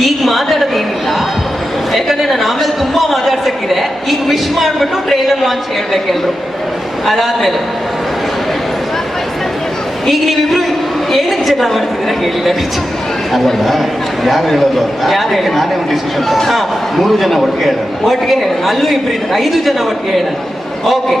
ಈಗ ಮಾತಾಡೋದು ಏನಿಲ್ಲ ಯಾಕಂದ್ರೆ ನಾನು ಆಮೇಲೆ ತುಂಬಾ ಮಾತಾಡ್ಸಕ್ಕಿದೆ. ಈಗ ವಿಶ್ ಮಾಡ್ಬಿಟ್ಟು ಟ್ರೈಲರ್ ಲಾಂಚ್ ಹೇಳ್ಬೇಕೆಲ್ರು ಅದಾದ್ಮೇಲೆ. ಈಗ ನೀವಿಬ್ರು ಏನಕ್ಕೆ ಜಗಳ ಮಾಡ್ತಿದ್ದೀರಾ ಹೇಳಿ ದಯವಿಟ್ಟು ಅಲ್ಲಲ್ಲ ಯಾರು ಹೇಳೋದು ಯಾರು ಹೇಳಿ ನಾನೇ ಒಂದು ಡಿಸಿಷನ್ ಹಾ. ಮೂರು ಜನ ಒಟ್ಟಿಗೆ ಹೇಳೋಣ. ಒಟ್ಟಿಗೆ ಹೇಳೋಣ. ಅಲ್ಲೂ ಇಬ್ರು ಇದ್ದಾರೆ. ಐದು ಜನ ಒಟ್ಟಿಗೆ ಹೇಳೋಣ. Okay.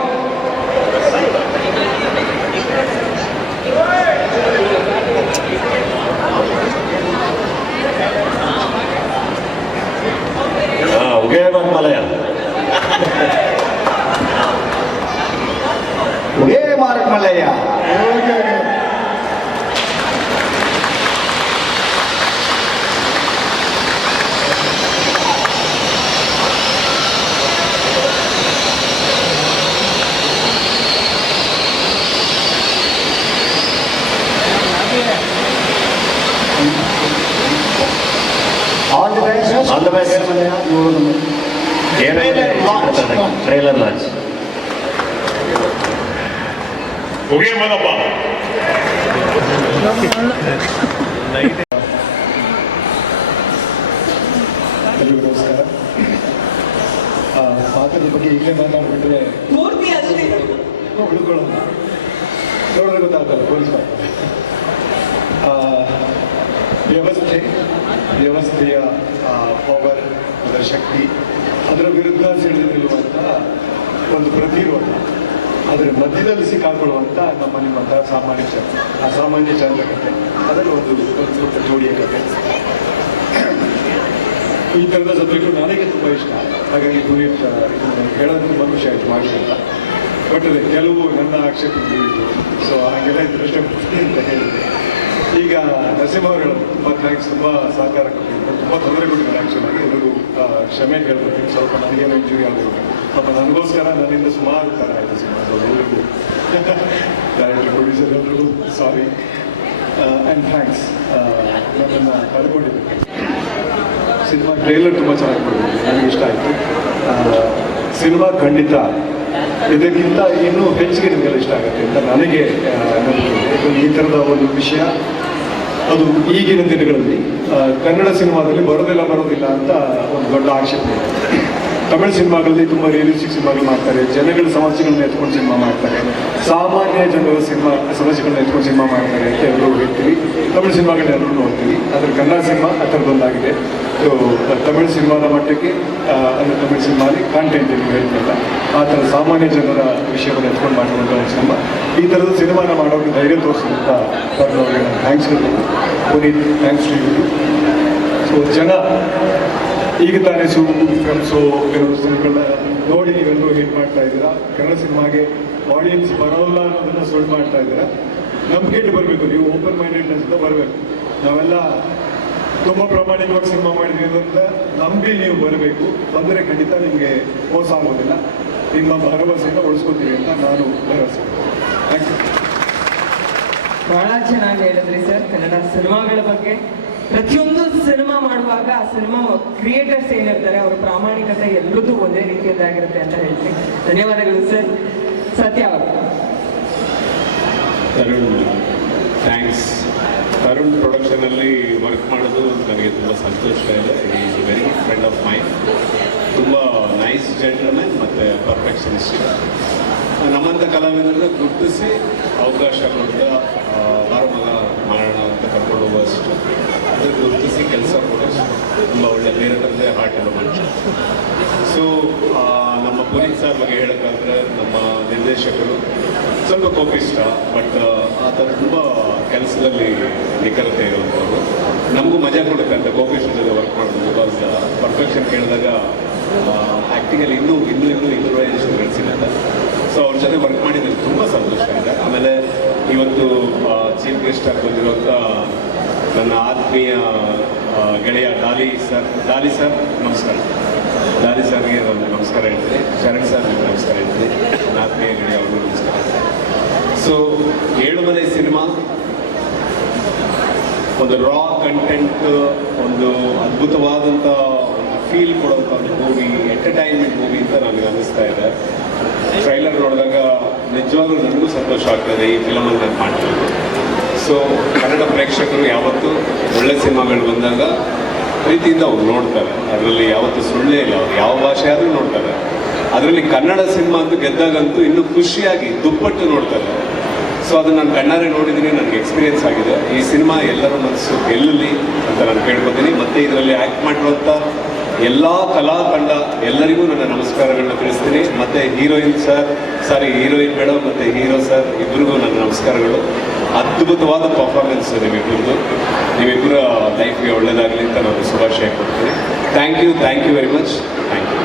All the best. Trailer launch ಹೋಗಿ ಎಲ್ರಿಗೂ ನಮಸ್ಕಾರ ಆ, ಪಾತ್ರದ ಬಗ್ಗೆ ಈಗಲೇ ಅಲ್ಲೇ ಉಳ್ಕೊಳ್ಳೋಣ ನೋಡಿದ್ರೆ ಗೊತ್ತಾಗ್ತಲ್ಲ ಪೊಲೀಸ್ ಆ, ವ್ಯವಸ್ಥೆ, ವ್ಯವಸ್ಥೆಯ ಪವರ್ ಅದರ ಶಕ್ತಿ, ಅದರ ವಿರುದ್ಧ ಸಿಡಿದು ನಿಲ್ಲುವಂಥ ಒಂದು ಪ್ರತಿರೋಧ. ಅದರ ಮಧ್ಯದಲ್ಲಿ ಸಿಕ್ಕಾಕೊಳ್ಳುವಂಥ ನಮ್ಮ ನಿಮ್ಮಂಥ ಸಾಮಾನ್ಯ ಜನ ಆ, ಸಾಮಾನ್ಯ ಜನರ ಕಥೆ ಅದರಲ್ಲಿ ಒಂದು ಸ್ವಲ್ಪ ಜೋಡಿಯ ಕಥೆ ಈ ಥರದ ಸಬ್ಜೆಕ್ಟು ನನಗೆ ತುಂಬ ಇಷ್ಟ. ಹಾಗಾಗಿ ಪುನೀತ್ ಹೇಳೋದು ತುಂಬ ಖುಷಿ ಆಯಿತು ಅಂತ ಬಟ್ ಕೆಲವು ನನ್ನ ಆಕ್ಷೇಪ ಸೊ ಹಾಗೆಲ್ಲ ಬರ್ತೀನಿ ಅಂತ ಹೇಳಿದೆ. ಈಗ ನರಸಿಂಹರು ಅವರು ನನಗೆ ತುಂಬ ಸಹಕಾರ ಕೊಟ್ಟಿದ್ರು ತುಂಬ ತೊಂದರೆ ಕೊಟ್ಟಿದ್ದಾರೆ ಆ್ಯಕ್ಚುಲಾಗಿ ಎಲ್ಲರಿಗೂ ಕ್ಷಮೆ ಹೇಳ್ಬೇಕು ಸ್ವಲ್ಪ ನನಗೇನು ಇಂಜುರಿ ಆಗಿರುತ್ತೆ ಪಾಪ ನನಗೋಸ್ಕರ ನನ್ನಿಂದ ಸುಮಾರು ಥರ ಆಯಿತು ಸಿನಿಮಾ ಸೊ ಎಲ್ಲರಿಗೂ. ಡೈರೆಕ್ಟರ್ ಪ್ರೊಡ್ಯೂಸರ್ ಎಲ್ರಿಗೂ ಸಾರಿ ಆ್ಯಂಡ್ ಥ್ಯಾಂಕ್ಸ್ ನನ್ನನ್ನು ಕಳ್ಕೊಂಡಿದ್ದೆ ಸಿನಿಮಾ ಟ್ರೈಲರ್ ತುಂಬ ಚೆನ್ನಾಗಿ ಬಂದಿದೆ ನನಗೆ ಇಷ್ಟ ಆಯಿತು. ಸಿನಿಮಾ ಖಂಡಿತ ಇದಕ್ಕಿಂತ ಇನ್ನೂ ಹೆಚ್ಚಿಗೆ ನಿಮಗೆಲ್ಲ ಇಷ್ಟ ಆಗುತ್ತೆ ಅಂತ ನನಗೆ ಈ ಥರದ ಒಂದು ವಿಷಯ, ಅದು ಈಗಿನ ದಿನಗಳಲ್ಲಿ ಕನ್ನಡ ಸಿನಿಮಾದಲ್ಲಿ ಬರೋದಿಲ್ಲ ಬರೋದಿಲ್ಲ ಅಂತ ಒಂದು ದೊಡ್ಡ ಆಕ್ಷೇಪಣೆ ಇದೆ. ತಮಿಳು ಸಿನಿಮಾಗಳಲ್ಲಿ ತುಂಬ ರಿಯಲಿಸ್ಟಿಕ್ ಸಿನಿಮಾಗಳು ಮಾಡ್ತಾರೆ. ಜನಗಳ ಸಮಸ್ಯೆಗಳನ್ನ ಎತ್ಕೊಂಡು ಸಿನಿಮಾ ಮಾಡ್ತಾರೆ. ಸಾಮಾನ್ಯ ಜನರ ಸಿನಿಮಾ, ಸಮಸ್ಯೆಗಳನ್ನ ಎತ್ಕೊಂಡು ಸಿನಿಮಾ ಮಾಡ್ತಾರೆ ಅಂತ ಎಲ್ಲರೂ ಹೇಳ್ತೀವಿ. ತಮಿಳು ಸಿನಿಮಾಗಳನ್ನ ಎಲ್ಲರೂ ನೋಡ್ತೀವಿ. ಆದರೆ ಕನ್ನಡ ಸಿನಿಮಾ ಆ ಥರದೊಂದಾಗಿದೆ ಸೊ ತಮಿಳು ಸಿನಿಮಾದ ಮಟ್ಟಕ್ಕೆ ಅಂದರೆ ತಮಿಳು ಸಿನಿಮಾಲಿ ಕಾಂಟೆಂಟ್ ಏನು ಹೇಳ್ತಿಲ್ಲ ಆ ಥರ ಸಾಮಾನ್ಯ ಜನರ ವಿಷಯವನ್ನು ಎತ್ಕೊಂಡು ಮಾಡುವಂಥ ಒಂದು ಸಿನಿಮಾ. ಈ ಥರದ ಸಿನಿಮಾನ ಮಾಡೋಕ್ಕೆ ಧೈರ್ಯ ತೋರಿಸಿದಂಥ ಥ್ಯಾಂಕ್ಸ್ ಹೇಳ್ತೀನಿ. Puneeth thanks to you so ಜನ ಈಗ ತಾನೇ ಸು ಫಿಲ್ಮ್ಸು ಕೆಲವು ಸಿನಿಮಾಗಳನ್ನ ನೋಡಿ ನೀವೆಲ್ಲರೂ ಹಿಟ್ ಮಾಡ್ತಾ ಇದ್ದೀರಾ? ಕನ್ನಡ ಸಿನಿಮಾಗೆ ಆಡಿಯನ್ಸ್ ಬರೋಲ್ಲ ಅನ್ನೋದನ್ನ ಸುಳ್ಳು ಮಾಡ್ತಾ ಇದ್ದೀರಾ? ಇಟ್ಟು ಬರಬೇಕು, ನೀವು ಓಪನ್ ಮೈಂಡೆಡ್ನೆಸ್ ಇಂದ ಬರಬೇಕು. ನಾವೆಲ್ಲ ತುಂಬ ಪ್ರಾಮಾಣಿಕವಾಗಿ ಸಿನಿಮಾ ಮಾಡಿದ್ವಿ ಅಂತ ನಂಬಿ ನೀವು ಬರಬೇಕು. ಬಂದರೆ ಖಂಡಿತ ನಿಮಗೆ ಮೋಸ ಆಗೋದಿಲ್ಲ. ನಿಮ್ಮ ಭರವಸೆಯಿಂದ ಉಳಿಸ್ಕೊತೀವಿ ಅಂತ ನಾನು ಭರವಸೆ. ಥ್ಯಾಂಕ್ ಯು ಚೆನ್ನಾಗಿ ಹೇಳಿದ್ರಿ ಸರ್. ಕನ್ನಡ ಸಿನಿಮಾಗಳ ಬಗ್ಗೆ ಪ್ರತಿಯೊಂದು ಸಿನಿಮಾ ಮಾಡುವಾಗ ಆ ಸಿನಿಮಾ ಕ್ರಿಯೇಟರ್ಸ್ ಏನಿರ್ತಾರೆ, ಅವರ ಪ್ರಾಮಾಣಿಕತೆ ಎಲ್ಲದೂ ಒಂದೇ ರೀತಿಯದ್ದಾಗಿರುತ್ತೆ ಅಂತ ಹೇಳ್ತೀನಿ. ಧನ್ಯವಾದಗಳು ಸರ್. ಸತ್ಯ ಅವರು. ತರುಣ್ ಥ್ಯಾಂಕ್ಸ್ ತರುಣ್ ಪ್ರೊಡಕ್ಷನಲ್ಲಿ ವರ್ಕ್ ಮಾಡೋದು ನನಗೆ ತುಂಬ ಸಂತೋಷ ಇದೆ. Is a very friend of mind ತುಂಬ ನೈಸ್ ಜೆಂಟಲ್ಮೆನ್ ಮತ್ತು ಪರ್ಫೆಕ್ಷನಿಸ್ಟ್ ನಮ್ಮಂಥ ಕಲಾವಿದರನ್ನ ಗುರುತಿಸಿ ಅವಕಾಶ ಕೊಡ್ತಾ ಹೋಗುವಷ್ಟು ಅದನ್ನು ಗುರುತಿಸಿ ಕೆಲಸ ಕೊಡೋಷ್ಟು ತುಂಬ ಒಳ್ಳೆ ಬೇರೆ ಥರದೇ ಇರೋ ಮನುಷ್ಯ ಸೊ ನಮ್ಮ ಪುನೀತ್ ಸರ್ ಬಗ್ಗೆ ಹೇಳೋಕ್ಕಾದ್ರೆ ನಮ್ಮ ನಿರ್ದೇಶಕರು ಸ್ವಲ್ಪ ಕೋಪಿಷ್ಟ ಬಟ್ ಆತ ತುಂಬ ಕೆಲಸದಲ್ಲಿ ನಿಖರತೆ ಇರುವಂಥವ್ರು ನಮಗೂ ಮಜಾ ಕೊಡುತ್ತೆ ಅಂತ ಕೋಪಿಷ್ಟ ಜೊತೆ ವರ್ಕ್ ಮಾಡೋದು ಬಿಕಾಸ್ ಪರ್ಫೆಕ್ಷನ್ ಕೇಳಿದಾಗ ಆ್ಯಕ್ಟಿಂಗಲ್ಲಿ ಇನ್ನೂ ಇನ್ನೂ ಇನ್ನೂ ಇಂಪ್ರೂವೈಸೇಷನ್ ಗಳಿಸಿಲ್ಲ ಸೊ ಅವ್ರ ಜೊತೆ ವರ್ಕ್ ಮಾಡಿದ್ರೆ ತುಂಬ ಸಂತೋಷ ಇದೆ. ಆಮೇಲೆ ಇವತ್ತು ಚೀಫ್ ಗೆಸ್ಟ್ ಆಗಿ ಬಂದಿರುವಂಥ ನನ್ನ ಆತ್ಮೀಯ ಗೆಳೆಯ ಡಾಲಿ ಸರ್ ಡಾಲಿ ಸರ್, ನಮಸ್ಕಾರ. ಡಾಲಿ ಸರ್ಗೆ ನಾನು ನಮಸ್ಕಾರ ಹೇಳ್ತೀನಿ. ಶರಣ್ ಸರ್, ನಿಮ್ಗೆ ನಮಸ್ಕಾರ ಹೇಳ್ತೀನಿ. ನನ್ನ ಆತ್ಮೀಯ ಗೆಳೆಯ ಅವ್ರಿಗೂ ನಮಸ್ಕಾರ ಸೊ ಏಳು ಮನೆ ಸಿನಿಮಾ, ಒಂದು ರಾ ಕಂಟೆಂಟ್ ಒಂದು ಅದ್ಭುತವಾದಂಥ ಒಂದು ಫೀಲ್ ಕೊಡುವಂಥ ಒಂದು ಮೂವಿ ಎಂಟರ್ಟೈನ್ಮೆಂಟ್ ಮೂವಿ ಅಂತ ನನಗೆ ಅನ್ನಿಸ್ತಾ ಇದೆ. ಟ್ರೈಲರ್ ನೋಡಿದಾಗ ನಿಜವಾಗ್ಲೂ ನನಗೂ ಸಂತೋಷ ಆಗ್ತದೆ ಈ ಫಿಲಮಲ್ಲಿ ನಾನು ಮಾಡ್ತೀನಿ ಸೊ ಕನ್ನಡ ಪ್ರೇಕ್ಷಕರು ಯಾವತ್ತೂ ಒಳ್ಳೆ ಸಿನಿಮಾಗಳು ಬಂದಾಗ ಪ್ರೀತಿಯಿಂದ ಅವ್ರು ನೋಡ್ತಾರೆ. ಅದರಲ್ಲಿ ಯಾವತ್ತೂ ಸುಳ್ಳೇ ಇಲ್ಲ. ಅವ್ರು ಯಾವ ಭಾಷೆ ಆದರೂ ನೋಡ್ತಾರೆ. ಅದರಲ್ಲಿ ಕನ್ನಡ ಸಿನಿಮಾ ಅಂತೂ ಗೆದ್ದಾಗಂತೂ ಇನ್ನೂ ಖುಷಿಯಾಗಿ ದುಪ್ಪಟ್ಟು ನೋಡ್ತಾರೆ. ಸೊ ಅದನ್ನ ನಾನು ಕಣ್ಣಾರೆ ನೋಡಿದ್ದೀನಿ. ನನಗೆ ಎಕ್ಸ್ಪೀರಿಯೆನ್ಸ್ ಆಗಿದೆ. ಈ ಸಿನಿಮಾ ಎಲ್ಲರ ಮನಸ್ಸು ಗೆಲ್ಲಲಿ ಅಂತ ನಾನು ಕೇಳ್ಕೊತೀನಿ. ಮತ್ತೆ ಇದರಲ್ಲಿ ಆ್ಯಕ್ಟ್ ಮಾಡಿರುವಂಥ ಎಲ್ಲ ಕಲಾ ತಂಡ ಎಲ್ಲರಿಗೂ ನನ್ನ ನಮಸ್ಕಾರಗಳನ್ನ ತಿಳಿಸ್ತೀನಿ. ಮತ್ತು heroine sir sorry heroine madam ಮತ್ತು ಹೀರೋ ಸರ್ ಇಬ್ಬರಿಗೂ ನನ್ನ ನಮಸ್ಕಾರಗಳು. ಅದ್ಭುತವಾದ ಪರ್ಫಾರ್ಮೆನ್ಸ್ ನಿಮ್ಮಿಬ್ಬರದು ನೀವಿಬ್ಬರ ಲೈಫ್ಗೆ ಒಳ್ಳೇದಾಗಲಿ ಅಂತ ನಾನು ಶುಭಾಶಯ ಕೊಡ್ತೀನಿ. Thank you thank you very much thank you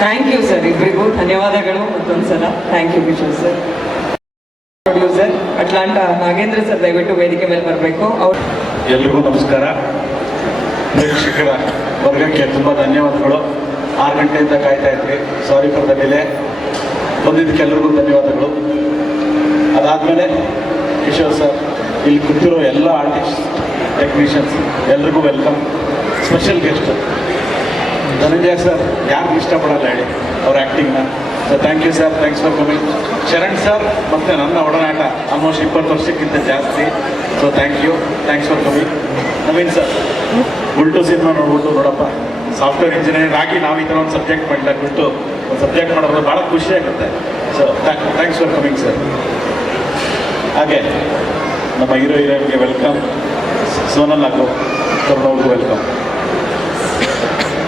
thank you sir ಇಬ್ಬರಿಗೂ ಧನ್ಯವಾದಗಳು ಮತ್ತೊಂದ್ಸಲ. Thank you Kishore sir producer Atlanta Nagendra sir ದಯವಿಟ್ಟು ವೇದಿಕೆ ಮೇಲೆ ಬರಬೇಕು. ಅವ್ರು ಎಲ್ರಿಗೂ ನಮಸ್ಕಾರ. ಪ್ರೇಕ್ಷಕರ ವರ್ಗಕ್ಕೆ ತುಂಬ ಧನ್ಯವಾದಗಳು. ಆರು ಗಂಟೆಯಿಂದ ಕಾಯ್ತಾ ಇದ್ವಿ ಸಾರಿ ಫಾರ್ ದ ಡಿಲೇ ಬಂದಿದ್ದಕ್ಕೆ ಎಲ್ರಿಗೂ ಧನ್ಯವಾದಗಳು. ಅದಾದಮೇಲೆ ಕಿಶೋರ್ ಸರ್ ಇಲ್ಲಿ ಕೂತಿರೋ ಎಲ್ಲ ಆರ್ಟಿಸ್ಟ್ ಟೆಕ್ನಿಷಿಯನ್ಸ್ ಎಲ್ರಿಗೂ welcome special guest Dhananjaya sir ಯಾರಿಗೂ ಇಷ್ಟಪಡಲ್ಲ ಹೇಳಿ ಅವ್ರ ಆ್ಯಕ್ಟಿಂಗ್ನ so thank you sir thanks for coming Sharan sir ಮತ್ತು ನನ್ನ ಒಡನಾಟ ಆಲ್ಮೋಸ್ಟ್ ಇಪ್ಪತ್ತು ವರ್ಷಕ್ಕಿಂತ ಜಾಸ್ತಿ. So thank you thanks for coming Naveen sir ಉಲ್ಟು cinema ನೋಡ್ಬಿಟ್ಟು ನೋಡಪ್ಪ. ಸಾಫ್ಟ್ವೇರ್ ಇಂಜಿನಿಯರ್ ಆಗಿ ನಾವು ಈ ಥರ ಒಂದು ಸಬ್ಜೆಕ್ಟ್ ಮಾಡಲಾಗ್ಬಿಟ್ಟು ಬಿಟ್ಟು ಒಂದು ಸಬ್ಜೆಕ್ಟ್ ಮಾಡೋದು ಭಾಳ ಖುಷಿ ಆಗುತ್ತೆ. So thanks for coming sir ಹಾಗೆ ನಮ್ಮ ಹೀರೋ ಹೀರೋಯಿನ್ಗೆ ವೆಲ್ಕಮ್ ಸೋನಲ್ ಹಾಕು ತರುಣ್ ಅವ್ರಿಗೂ ವೆಲ್ಕಮ್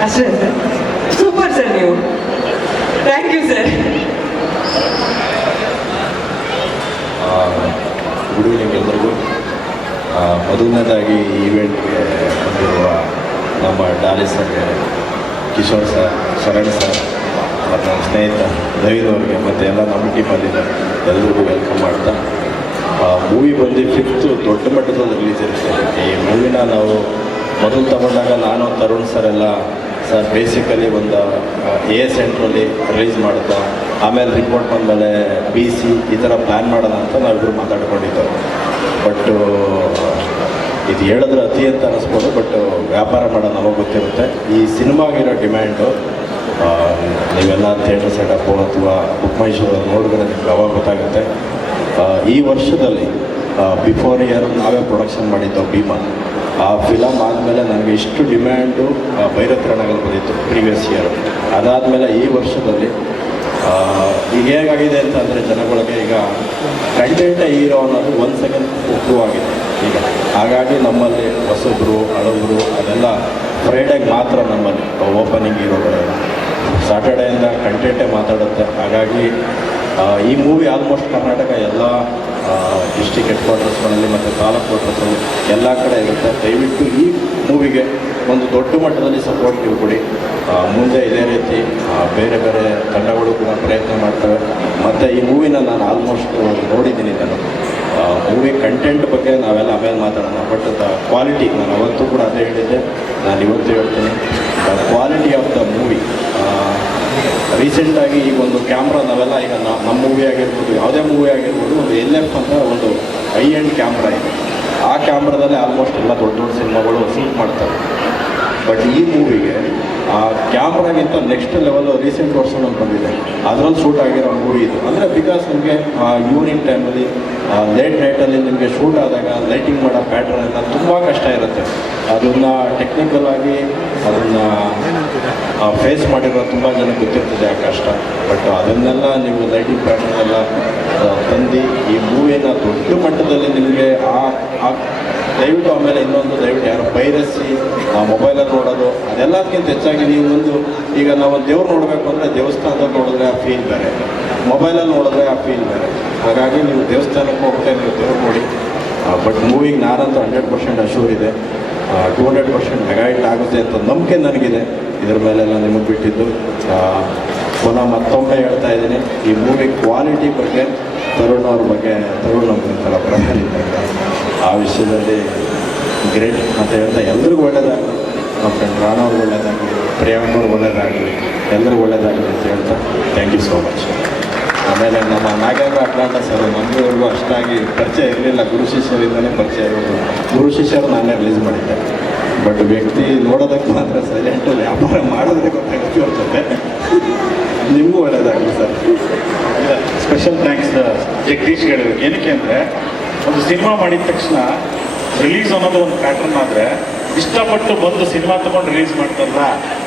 ಅಷ್ಟೇ. ಸರ್ ಸೂಪರ್ ಸರ್ ನೀವು thank you sir good evening ಎಲ್ಲರಿಗೂ ಆ, ಮೊದಲನೇದಾಗಿ ಈ ಇವೆಂಟ್ಗೆ ಬಂದಿರುವ ನಮ್ಮ ಡಾಲಿ ಸರ್ಗೆ ಕಿಶೋರ್ ಸರ್ ಶರಣ್ ಸರ್ ಮತ್ತು ನಮ್ಮ ಸ್ನೇಹಿತ ನವೀನ್ ಅವ್ರಿಗೆ ಮತ್ತು ಎಲ್ಲ ನಮ್ಮ ಟೀಮಲ್ಲಿ ಎಲ್ಲರಿಗೂ ವೆಲ್ಕಮ್ ಮಾಡ್ತಾ ಮೂವಿ ಬಂದು ಫಿಫ್ತು ದೊಡ್ಡ ಮಟ್ಟದಲ್ಲಿ ರಿಲೀಸ್ ಇರುತ್ತೆ ಈ ಮೂವಿನ ನಾವು ಮೊದಲು ತಗೊಂಡಾಗ ನಾನು, ತರುಣ್ ಸರ್ ಎಲ್ಲ ಸರ್ ಬೇಸಿಕಲಿ ಒಂದು ಎ ಸೆಂಟ್ರಲ್ಲಿ ರಿಲೀಸ್ ಮಾಡ್ತಾ ಆಮೇಲೆ ರಿಪೋರ್ಟ್ ಬಂದಮೇಲೆ ಬಿ ಸಿ ಈ ಥರ ಪ್ಲ್ಯಾನ್ ಮಾಡೋಣ ಅಂತ ನಾವಿಬ್ಬರು ಮಾತಾಡ್ಕೊಂಡಿದ್ದೆವು. ಬಟ್ಟು ಇದು ಹೇಳಿದ್ರೆ ಅತಿ ಅಂತ ಅನ್ನಿಸ್ಬೋದು ಬಟ್ ವ್ಯಾಪಾರ ಮಾಡೋದು ನಮಗೆ ಗೊತ್ತಿರುತ್ತೆ ಈ ಸಿನಿಮಾಗಿರೋ ಡಿಮ್ಯಾಂಡು ನೀವೆಲ್ಲ ಥಿಯೇಟರ್ ಸೆಟಪ್ಪು ಅಥವಾ ಬುಕ್ ಮೈ ಶೋ ನೋಡಿದ್ರೆ ನಿಮ್ಗೆ ಅವಾಗ ಗೊತ್ತಾಗುತ್ತೆ. ಈ ವರ್ಷದಲ್ಲಿ ಬಿಫೋರ್ ಇಯರ್ ನಾವೇ ಪ್ರೊಡಕ್ಷನ್ ಮಾಡಿದ್ದೆವು ಭೀಮಾ. ಆ ಫಿಲಮ್ ಆದಮೇಲೆ ನನಗೆ ಇಷ್ಟು ಡಿಮ್ಯಾಂಡು ಭೈರತ್ರಣಗಳು ಬಂದಿತ್ತು ಪ್ರೀವಿಯಸ್ ಇಯರ್ ಅದಾದಮೇಲೆ ಈ ವರ್ಷದಲ್ಲಿ ಈಗ ಹೇಗಾಗಿದೆ ಅಂತ ಅಂದರೆ ಜನಗಳಿಗೆ ಈಗ ಕಂಟೆಂಟೇ ಹೀರೋ ಅನ್ನೋದು ಒಂದು ಸೆಕೆಂಡ್ ಪ್ರೂವ್ ಆಗಿದೆ. ಈಗ ಹಾಗಾಗಿ ನಮ್ಮಲ್ಲಿ ಹೊಸಬ್ರು, ಹಳಬ್ರು, ಅದೆಲ್ಲ ಫ್ರೈಡೆಗೆ ಮಾತ್ರ ನಮ್ಮಲ್ಲಿ ಓಪನಿಂಗ್ ಹೀರೋಗಳೆಲ್ಲ ಸ್ಯಾಟರ್ಡೆಯಿಂದ ಕಂಟೆಂಟೇ ಮಾತಾಡುತ್ತೆ. ಹಾಗಾಗಿ ಈ ಮೂವಿ ಆಲ್ಮೋಸ್ಟ್ ಕರ್ನಾಟಕ ಎಲ್ಲ ಡಿಸ್ಟಿಕ್ ಹೆಡ್ ಕ್ವಾರ್ಟರ್ಸ್ಗಳಲ್ಲಿ ಮತ್ತು ತಾಲೂಕು ಕ್ವಾರ್ಟರ್ಸಲ್ಲಿ ಎಲ್ಲ ಕಡೆ ಇರುತ್ತೆ. ದಯವಿಟ್ಟು ಈ ಮೂವಿಗೆ ಒಂದು ದೊಡ್ಡ ಮಟ್ಟದಲ್ಲಿ ಸಪೋರ್ಟ್ ನೀವು ಕೊಡಿ. ಮುಂದೆ ಇದೇ ರೀತಿ ಬೇರೆ ಬೇರೆ ತಂಡಗಳು ಕೂಡ ಪ್ರಯತ್ನ ಮಾಡ್ತವೆ. ಮತ್ತು ಈ ಮೂವಿನ ನಾನು ಆಲ್ಮೋಸ್ಟ್ ನೋಡಿದ್ದೀನಿ ನಾನು. ಮೂವಿ ಕಂಟೆಂಟ್ ಬಗ್ಗೆ ನಾವೆಲ್ಲ ಆಮೇಲೆ ಮಾತಾಡೋಣ ಬಟ್ ದ ಕ್ವಾಲಿಟಿ ನಾನು ಅವತ್ತು ಕೂಡ ಅದೇ ಹೇಳಿದ್ದೆ. ನಾನು ಇವತ್ತು ಹೇಳ್ತೀನಿ. The quality of the movie ರೀಸೆಂಟಾಗಿ ಈಗ ಒಂದು ಕ್ಯಾಮ್ರಾ ನಾವೆಲ್ಲ ಈಗ ನಮ್ಮ ಮೂವಿ ಆಗಿರ್ಬೋದು, ಯಾವುದೇ ಮೂವಿ ಆಗಿರ್ಬೋದು, ಒಂದು ಎಲ್ ಎಫ್ ಅಂತ ಒಂದು ಐ ಎಂಡ್ ಕ್ಯಾಮ್ರಾ ಇದೆ. ಆ ಕ್ಯಾಮ್ರಾದಲ್ಲಿ ಆಲ್ಮೋಸ್ಟ್ ಎಲ್ಲ ದೊಡ್ಡ ದೊಡ್ಡ ಸಿನಿಮಾಗಳು ಶೂಟ್ ಮಾಡ್ತಾರೆ. ಬಟ್ ಈ ಮೂವಿಗೆ ಆ ಕ್ಯಾಮ್ರಾಗಿಂತ ನೆಕ್ಸ್ಟ್ ಲೆವೆಲ್ ರೀಸೆಂಟ್ ವರ್ಷನ್ ಒಂದು ಬಂದಿದೆ. ಅದರಲ್ಲಿ ಶೂಟ್ ಆಗಿರೋ ಮೂವಿ ಇದು. ಅಂದರೆ ಬಿಕಾಸ್ ನಿಮಗೆ ಈವ್ನಿಂಗ್ ಟೈಮಲ್ಲಿ ಲೇಟ್ ನೈಟಲ್ಲಿ ನಿಮಗೆ ಶೂಟ್ ಆದಾಗ ಲೈಟಿಂಗ್ ಮಾಡೋ ಪ್ಯಾಟ್ರನ್ ಎಲ್ಲ ತುಂಬ ಕಷ್ಟ ಇರುತ್ತೆ. ಅದನ್ನು ಟೆಕ್ನಿಕಲ್ ಆಗಿ, ಅದನ್ನು ಫೇಸ್ ಮಾಡಿರೋ ತುಂಬ ಜನ ಗೊತ್ತಿರ್ತದೆ ಆ ಕಷ್ಟ. ಬಟ್ ಅದನ್ನೆಲ್ಲ ನೀವು ಲೈಟಿಂಗ್ ಪ್ಯಾಟ್ರನ್ನೆಲ್ಲ ತಂದು ಈ ಮೂವಿನ ದೊಡ್ಡ ಮಟ್ಟದಲ್ಲಿ ನಿಮಗೆ ಆ ದಯವಿಟ್ಟು ಆಮೇಲೆ ಇನ್ನೊಂದು, ದಯವಿಟ್ಟು ಯಾರು ಪೈರಸಿ ಮೊಬೈಲಲ್ಲಿ ನೋಡೋದು, ಅದೆಲ್ಲದಕ್ಕಿಂತ ಹೆಚ್ಚಾಗಿ ನೀವು ಒಂದು, ಈಗ ನಾವು ದೇವ್ರು ನೋಡಬೇಕು ಅಂದರೆ ದೇವಸ್ಥಾನದಲ್ಲಿ ನೋಡಿದ್ರೆ ಆ ಫೀಲ್ ಬೇರೆ. ಮೊಬೈಲಲ್ಲಿ ನೋಡಿದ್ರೆ ಆ ಫೀಲ್ ಬೇರೆ. ಹಾಗಾಗಿ ನೀವು ದೇವಸ್ಥಾನಕ್ಕೆ ಹೋಗ್ತಾ ನೀವು ದೇವ್ರು ನೋಡಿ. ಬಟ್ ಮೂವಿಗೆ ನಾನಂತೂ ಹಂಡ್ರೆಡ್ ಪರ್ಸೆಂಟ್ ಅಶೂರ್ ಇದೆ. Two hundred percent mega hit ಆಗುತ್ತೆ ಅಂತ ನಂಬಿಕೆ ನನಗಿದೆ. ಇದ್ರ ಮೇಲೆಲ್ಲ ನಿಮಗೆ ಬಿಟ್ಟಿದ್ದು. ಪುನಃ ಮತ್ತೊಮ್ಮೆ ಹೇಳ್ತಾ ಇದ್ದೀನಿ, ಈ ಮೂವಿ ಕ್ವಾಲಿಟಿ ಬಗ್ಗೆ ತರುಣ್ ಬಗ್ಗೆ ತರುಣ ನಮ್ಗಿಂತಲ್ಲ ಪ್ರಧಾನ ಆ ವಿಷಯದಲ್ಲಿ ಗ್ರೇಟ್ ಅಂತ ಹೇಳ್ತಾ ಎಲ್ರಿಗೂ ಒಳ್ಳೇದಾಗಲಿ. ನಮ್ಮ ಫ್ರೆಂಡ್ ರಾಣವ್ರಿಗೆ ಒಳ್ಳೆಯದಾಗಲಿ ಪ್ರಿಯಾಂಕ್ ಒಳ್ಳೆಯದಾಗಲಿ ಒಳ್ಳೇದಾಗಲಿ, ಎಲ್ರಿಗೂ ಒಳ್ಳೇದಾಗಲಿ ಅಂತ ಹೇಳ್ತಾ ಥ್ಯಾಂಕ್ ಯು ಸೋ ಮಚ್ ಆಮೇಲೆ ನಮ್ಮ ನಾಗೇಂದ್ರ ಅಟ್ಲಾಂಟ ಸರ್ ನಮ್ಮವರೆಗೂ ಅಷ್ಟಾಗಿ ಪರಿಚಯ ಇರಲಿಲ್ಲ. ಗುರು ಶಿಷ್ಯರಿಂದಲೇ ಪರಿಚಯ ಇರೋದು. ಗುರು ಶಿಷ್ಯರು ನಾನೇ ರಿಲೀಸ್ ಮಾಡಿದ್ದೆ. ಬಟ್ ವ್ಯಕ್ತಿ ನೋಡೋದಕ್ಕೆ ಮಾತ್ರ ಸೈಲೆಂಟು ವ್ಯಾಪಾರ ಮಾಡೋದಕ್ಕೆ ಗೊತ್ತಾಗುತ್ತೆ ಅವ್ರ ಜೊತೆ ನಿಮಗೂ ಒಳ್ಳೇದಾಗಲಿ ಸರ್. ಸ್ಪೆಷಲ್ ಥ್ಯಾಂಕ್ಸ್ ಜಗದೀಶ್ ಹೇಳಬೇಕು ಏನಕ್ಕೆ ಅಂದರೆ, ಒಂದು ಸಿನಿಮಾ ಮಾಡಿದ ತಕ್ಷಣ ರಿಲೀಸ್ ಅನ್ನೋದು ಒಂದು ಪ್ಯಾಟರ್ನ್ ಆದರೆ ಇಷ್ಟಪಟ್ಟು ಬಂದು ಸಿನಿಮಾ ತೊಗೊಂಡು ರಿಲೀಸ್ ಮಾಡ್ತಾರಲ್ಲ,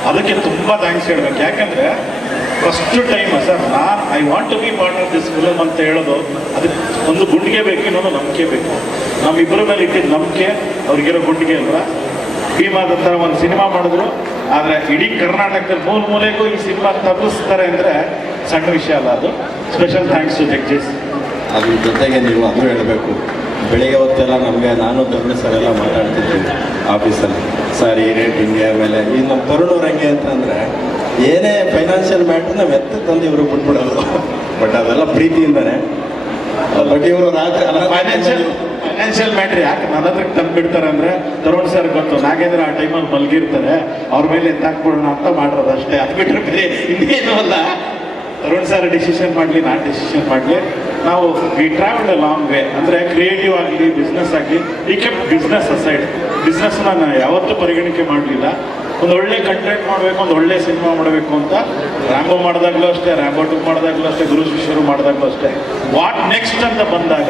ಅದಕ್ಕೆ ತುಂಬ ಥ್ಯಾಂಕ್ಸ್ ಹೇಳ್ಬೇಕು. ಯಾಕಂದರೆ ಫಸ್ಟ್ ಟೈಮ್ ಸರ್, ನಾನು I want to be part of this film ಅಂತ ಹೇಳೋದು ಅದಕ್ಕೆ ಒಂದು ಗುಂಡಿಗೆ ಬೇಕು, ಇನ್ನೊಂದು ನಂಬಿಕೆ ಬೇಕು. ನಮ್ಮಿಬ್ಬರ ಮೇಲೆ ಇಟ್ಟಿದ್ದ ನಂಬಿಕೆ, ಅವ್ರಿಗಿರೋ ಗುಂಡಿಗೆ ಅಲ್ವಾ? ಭೀಮಾದಂಥ ಒಂದು ಸಿನಿಮಾ ಮಾಡಿದ್ರು. ಆದರೆ ಇಡೀ ಕರ್ನಾಟಕದ ಮೂಲ ಮೂಲೆಗೂ ಈ ಸಿನಿಮಾ ತಪ್ಪಿಸ್ತಾರೆ ಅಂದರೆ ಸಣ್ಣ ವಿಷಯ ಅಲ್ಲ ಅದು. ಸ್ಪೆಷಲ್ ಥ್ಯಾಂಕ್ಸ್ ಟು ಜಗ್ಜೀಸ್ ಅದ್ರ ಜೊತೆಗೆ ನೀವು ಅದು ಹೇಳಬೇಕು. ಬೆಳಿಗ್ಗೆ ಹೊತ್ತೆಲ್ಲ ನಮಗೆ ನಾನು ದೊಡ್ಡ ಸರ್ ಎಲ್ಲ ಮಾತಾಡ್ತಿದ್ದೀನಿ ಆಫೀಸಲ್ಲಿ ಸರ್ ಈ ರೇಟ್ ಹಿಂಗೆ ಆಮೇಲೆ ಈ ನಮ್ಮ ತರುಣವ್ರು ಹೆಂಗೆ ಅಂತಂದರೆ ಏನೇ ಫೈನಾನ್ಷಿಯಲ್ ಮ್ಯಾಟ್ರ್ ನಾವು ಎತ್ತ ತಂದು ಇವರು ಬಿಟ್ಬಿಡೋದು. ಬಟ್ ಅದೆಲ್ಲ ಪ್ರೀತಿಯಿಂದನೇ. ಬಟ್ ಇವರು ರಾತ್ರಿ ಫೈನಾನ್ಷಿಯಲ್ ಫೈನಾನ್ಷಿಯಲ್ ಮ್ಯಾಟ್ರ್ ಯಾಕೆ? ನನ್ನ ಹತ್ರಕ್ಕೆ ತಂದು ಬಿಡ್ತಾರೆ ಅಂದ್ರೆ ತರುಣ್ ಸರ್ ಗೊತ್ತು. ನಾಗೇಂದ್ರ ಆ ಟೈಮಲ್ಲಿ ಮಲಗಿರ್ತಾರೆ. ಅವ್ರ ಮೇಲೆ ಎತ್ತಾಕ್ಬಿಡೋಣ ಅಂತ ಮಾಡಿರೋದು ಅಷ್ಟೇ. ಅದು ಬಿಟ್ಟರೆ ಬೇರೆ ಇನ್ನೇನು ಅಲ್ಲ. ತರುಣ್ ಸರ್ ಡಿಸಿಷನ್ ಮಾಡಲಿ, ನಾನು ಡಿಸಿಷನ್ ಮಾಡಲಿ. ನಾವು ವಿ ಟ್ರಾವೆಲ್ ಲಾಂಗ್ ವೇ ಅಂದರೆ ಕ್ರಿಯೇಟಿವ್ ಆಗಲಿ ಬಿಸ್ನೆಸ್ ಆಗಲಿ ಈ ಕೆಪ್ ಬಿಸ್ನೆಸ್ ಅಸೈಡ್ ಬಿಸ್ನೆಸ್ನ ನಾನು ಯಾವತ್ತೂ ಪರಿಗಣಿಕೆ ಮಾಡಲಿಲ್ಲ. ಒಂದು ಒಳ್ಳೆ ಕಂಟೆಂಟ್ ಮಾಡಬೇಕು, ಒಂದು ಒಳ್ಳೆ ಸಿನಿಮಾ ಮಾಡಬೇಕು ಅಂತ ರ್ಯಾಂಬೋ ಮಾಡಿದಾಗಲೂ ಅಷ್ಟೇ ರ್ಯಾಂಬೋ ಟು ಮಾಡಿದಾಗಲೂ ಅಷ್ಟೇ, ಗುರು ಶಿಷ್ಯರು ಮಾಡಿದಾಗಲೂ ಅಷ್ಟೇ. ವಾಟ್ ನೆಕ್ಸ್ಟ್ ಅಂತ ಬಂದಾಗ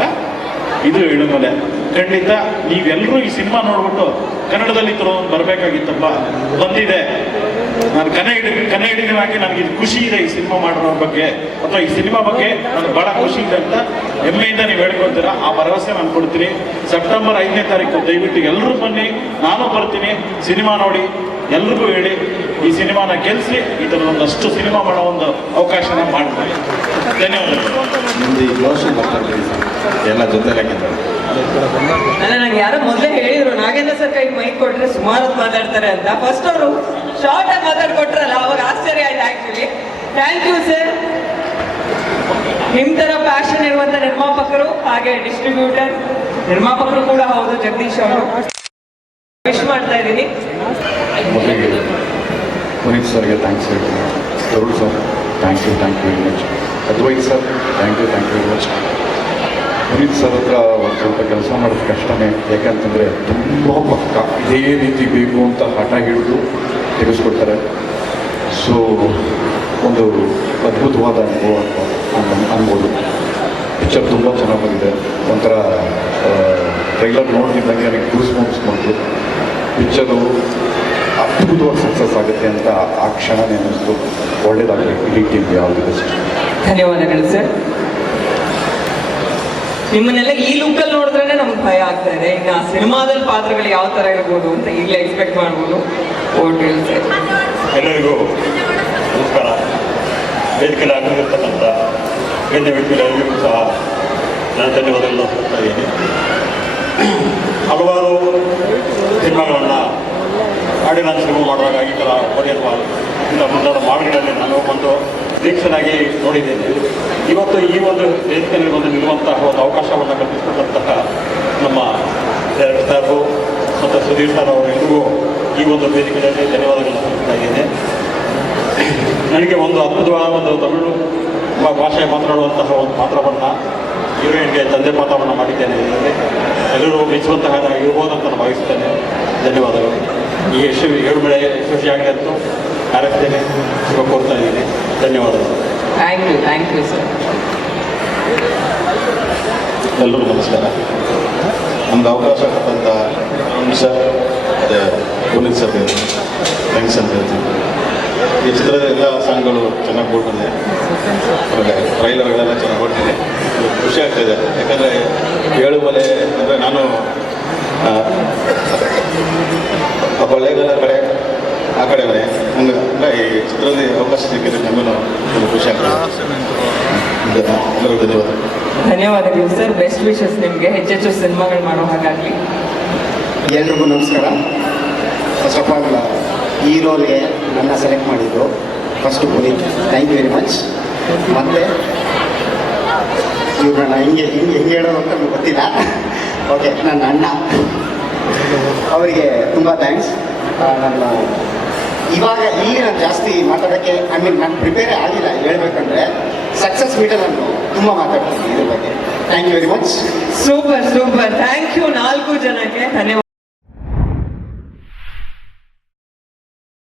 ಇದು ಇಳುಮಲೆ ಖಂಡಿತ ನೀವೆಲ್ಲರೂ ಈ ಸಿನಿಮಾ ನೋಡ್ಬಿಟ್ಟು ಕನ್ನಡದಲ್ಲಿ ತರೋ ಬರಬೇಕಾಗಿತ್ತಪ್ಪ. ಬಂದಿದೆ. ನಾನು ಕನ್ನಡ ಕನ್ನಡಿಗನಾಗಿ ನನಗೆ ಇದು ಖುಷಿ ಇದೆ ಈ ಸಿನಿಮಾ ಮಾಡಿರೋ ಬಗ್ಗೆ. ಅಥವಾ ಈ ಸಿನಿಮಾ ಬಗ್ಗೆ ನನಗೆ ಬಹಳ ಖುಷಿ ಇದೆ ಅಂತ ಹೆಮ್ಮೆಯಿಂದ ನೀವು ಹೇಳ್ಕೊಳ್ತೀರಾ? ಆ ಭರವಸೆ ನಾನು ಕೊಡ್ತೀನಿ. ಸೆಪ್ಟೆಂಬರ್ ಐದನೇ ತಾರೀಕು ದಯವಿಟ್ಟು ಎಲ್ಲರೂ ಬನ್ನಿ. ನಾನು ಬರ್ತೀನಿ. ಸಿನಿಮಾ ನೋಡಿ. ಎಲ್ರಿಗೂ ಹೇಳಿ. ಈ ಸಿನಿಮಾನ ಗೆಲ್ಲಿಸಿ ಈ ಥರದ ಒಂದಷ್ಟು ಸಿನಿಮಾ ಮಾಡೋ ಒಂದು ಅವಕಾಶನ ಮಾಡ್ತೀನಿ ಧನ್ಯವಾದಗಳು. ನಿಮ್ದು ಈ ಲೋಷನ್ ಬರ್ತಾರೆ ಎಲ್ಲ ಜೊತೆಲಾಗಿದ್ದಾರೆ ಅಲ್ಲ ನಂಗೆ ಯಾರೋ ಮೊದಲೇ ಹೇಳಿದ್ರು ನಾಗೇಂದ್ರ ಸರ್ ಕೈ ಮೈಕ್ ಕೊಟ್ರೆ ಸುಮಾರು ಮಾತಾಡ್ತಾರೆ ಅಂತ. ಫಸ್ಟ್ ಅವರು ಶಾರ್ಟ್ ಆಗಿ ಮಾತಾಡ್ಕೊಟ್ರಲ್ಲ ಅವಾಗ ಆಶ್ಚರ್ಯ ಆಯ್ತು ಆಕ್ಚುಲಿ ಥ್ಯಾಂಕ್ ಯು ಸರ್ ನಿಮ್ ತರ ಪ್ಯಾಷನ್ ಇರುವಂತ ನಿರ್ಮಾಪಕರು ಹಾಗೆ ಡಿಸ್ಟ್ರಿಬ್ಯೂಟರ್ ನಿರ್ಮಾಪಕರು ಕೂಡ ಹೌದು ಜಗದೀಶ್ ಅವರು. ವಿಶ್ ಮಾಡ್ತಾ ಇದ್ದೀನಿ. ಪುನೀತ್ ಸರ್ಗೆ ಥ್ಯಾಂಕ್ಸ್ ಹೇಳ್ತೀನಿ. Tarun sir thank you thank you very much Advaith sir thank you thank you very much Puneeth sir ಹತ್ರ ಒಂದು ಸ್ವಲ್ಪ ಕೆಲಸ ಮಾಡೋದು ಕಷ್ಟನೇ, ಯಾಕಂತಂದರೆ ತುಂಬ ಪಕ್ಕ ಇದೇ ರೀತಿ ಬೇಕು ಅಂತ ಹಠ ಹಿಡಿದು ತೆಗೆಸ್ಕೊಡ್ತಾರೆ. ಸೊ ಒಂದು ಅದ್ಭುತವಾದ ಅನುಭವ ಅಂತ ಅನ್ಬೋದು. ಪಿಕ್ಚರ್ ತುಂಬ ಚೆನ್ನಾಗಿ ಬಂದಿದೆ. ಒಂಥರ ಟ್ರೈಲರ್ ನೋಡ್ತಿದ್ದಂಗೆ ನನಗೆ ಗೂಸ್ ಬಂಪ್ಸ್ ಬಂತು ಪಿಕ್ಚರು ಅದ್ಭುತವಾಗಿ ಸಕ್ಸಸ್ ಆಗುತ್ತೆ ಅಂತ ಆ ಕ್ಷಣ ಅನ್ನಿಸ್ತು ಒಳ್ಳೇದಾಗಲಿ. ಇಡೀ ಟೀಮ್ಗೆ ಯಾವುದು ಬೆಸ್ಟ್ ಧನ್ಯವಾದಗಳು ಸರ್. ನಿಮ್ಮನ್ನೆಲ್ಲ ಈ ಲುಕ್ ಅಲ್ಲಿ ನೋಡಿದ್ರೆ ನಮ್ಗೆ ಭಯ ಆಗ್ತಾ ಇದೆ. ಇನ್ನು ಆ ಸಿನಿಮಾದಲ್ಲಿ ಪಾತ್ರಗಳು ಯಾವ ತರ ಇರ್ಬೋದು ಅಂತ ಈಗಲೇ ಎಕ್ಸ್ಪೆಕ್ಟ್ ಮಾಡ್ಬೋದು. ಓಟ್ ಸರ್. ಎಲ್ಲರಿಗೂ ನಮಸ್ಕಾರ. ವೇದಿಕೆಯಲ್ಲಿ ಆಗಮಿರ್ತಕ್ಕಂಥ ಗಣ್ಯ ವ್ಯಕ್ತಿಗಳೆಲ್ಲರಿಗೂ ಸಹ ನಾನು ಧನ್ಯವಾದಗಳನ್ನು ಹೇಳ್ತಾ ಇದ್ದೀನಿ. ಹಲವಾರು ಸಿನಿಮಾಗಳನ್ನು ಹಾಡಿನ ಶುರು ಮಾಡುವಾಗ ಈ ಥರ ಕೊರಿಯರ್ ಇಂಥ ಮುಂತಾದ ಮಾಲ್ಗಳಲ್ಲಿ ನಾನು ಒಂದು ನಿರೀಕ್ಷನಾಗಿ ನೋಡಿದ್ದೇನೆ. ಇವತ್ತು ಈ ಒಂದು ವೇದಿಕೆಯಲ್ಲಿ ಒಂದು ನಿಲ್ಲುವಂತಹ ಒಂದು ಅವಕಾಶವನ್ನು ಕಲ್ಪಿಸ್ತಕ್ಕಂತಹ ನಮ್ಮ ಡೈರೆಕ್ಟರ್ ಸಾಹೇಬು ಮತ್ತು ಸುಧೀರ್ ಸರ್ ಅವರೆಲ್ಲರಿಗೂ ಈ ಒಂದು ವೇದಿಕೆಯಲ್ಲಿ ಧನ್ಯವಾದಗಳನ್ನು ಸಲ್ಲಿಸ್ತಾ ಇದ್ದೇನೆ. ನನಗೆ ಒಂದು ಅದ್ಭುತವಾದ ಒಂದು ತಮಿಳು ಭಾಷೆ ಮಾತನಾಡುವಂತಹ ಒಂದು ಪಾತ್ರವನ್ನು ಹೀರೋಯಿನ್ಗೆ ತಂದೆ ಪಾತ್ರವನ್ನು ಮಾಡಿದ್ದೇನೆ. ಎಲ್ಲರೂ ಮೆಚ್ಚುವಂತಹ ಇರ್ಬೋದು ಅಂತ ನಾನು ಭಾವಿಸ್ತೇನೆ. ಧನ್ಯವಾದಗಳು. ಈ ಯಶು ಏಳು ಬೆಳೆ ಯಶಸ್ವಿಯಾಗಲಿ ಅಂತ ಹಾರೈಸ್ತೇನೆ ಶುಭ ಕೋರ್ತಾ ಇದ್ದೀನಿ. ಧನ್ಯವಾದಗಳು. Thank you thank you sir ಎಲ್ಲರಿಗೂ ನಮಸ್ಕಾರ. ನಮ್ಗೆ ಅವಕಾಶ ಕೊಟ್ಟಂಥ ಸರ್ ಮತ್ತು ಪುನೀತ್ ಸರ್ ಥ್ಯಾಂಕ್ಸ್ ಅಂತ ಹೇಳ್ತೀನಿ ಈ ಚಿತ್ರದ ಎಲ್ಲ ಸಾಂಗ್ಗಳು ಚೆನ್ನಾಗಿ ಕೊಟ್ಟಿದೆ ಟ್ರೈಲರ್ಗಳೆಲ್ಲ ಚೆನ್ನಾಗಿ ಓಡ್ತಿದೆ ಖುಷಿ ಆಗ್ತಾಯಿದೆ ಯಾಕಂದರೆ ಏಳು ಮಲೆ ಅಂದರೆ ನಾನು ಆ, ಆ ಕೊಳ್ಳೇಗಾಲ ಕಡೆ ಆ ಕಡೆ ಮನೆ ಹಂಗೆ ಅಂದರೆ ಈ ಚಿತ್ರದಲ್ಲಿ ಅವಕಾಶ ಸಿಕ್ಕಿದ್ರೆ ನಮಗೂ ತುಂಬ ಖುಷಿ ಆಗ್ತದೆ ಎಲ್ಲರಿಗೂ ಧನ್ಯವಾದ ಧನ್ಯವಾದಗಳು ಸರ್ ಬೆಸ್ಟ್ ವಿಶಸ್ ಹೆಚ್ಚೆಚ್ಚು ಸಿನಿಮಾಗಳು ಮಾಡೋ ಹಾಗಾಗಲಿ. ಎಲ್ರಿಗೂ ನಮಸ್ಕಾರ. ಫಸ್ಟ್ ಆಫ್ ಆಲ್ ಈ ರೋಲ್ಗೆ ನನ್ನ ಸೆಲೆಕ್ಟ್ ಮಾಡಿದ್ದು first Puneeth. Thank you very much ಮತ್ತು ಇವ್ರನ್ನ ಹಿಂಗೆ ಹಿಂಗೆ, ಹೆಂಗೆ ಹೇಳೋದು ಅಂತ ನಮ್ಗೆ ಗೊತ್ತಿಲ್ಲ. ಓಕೆ ನನ್ನ ಅಣ್ಣ. ಅವರಿಗೆ ತುಂಬ ಥ್ಯಾಂಕ್ಸ್ ನನ್ನ ಇವಾಗ ಇಲ್ಲಿ ನಾನು ಜಾಸ್ತಿ ಮಾತಾಡೋಕ್ಕೆ ಐ ಮೀನ್ ನಾನು ಪ್ರಿಪೇರೇ ಆಗಿಲ್ಲ ಹೇಳ್ಬೇಕಂದ್ರೆ ಸಕ್ಸಸ್ ಮೀಟರ್ ನಾನು ತುಂಬ ಮಾತಾಡ್ತೀನಿ ಇದ್ರ ಬಗ್ಗೆ. Thank you very much super super thank you ನಾಲ್ಕು ಜನಕ್ಕೆ. ಧನ್ಯವಾದ.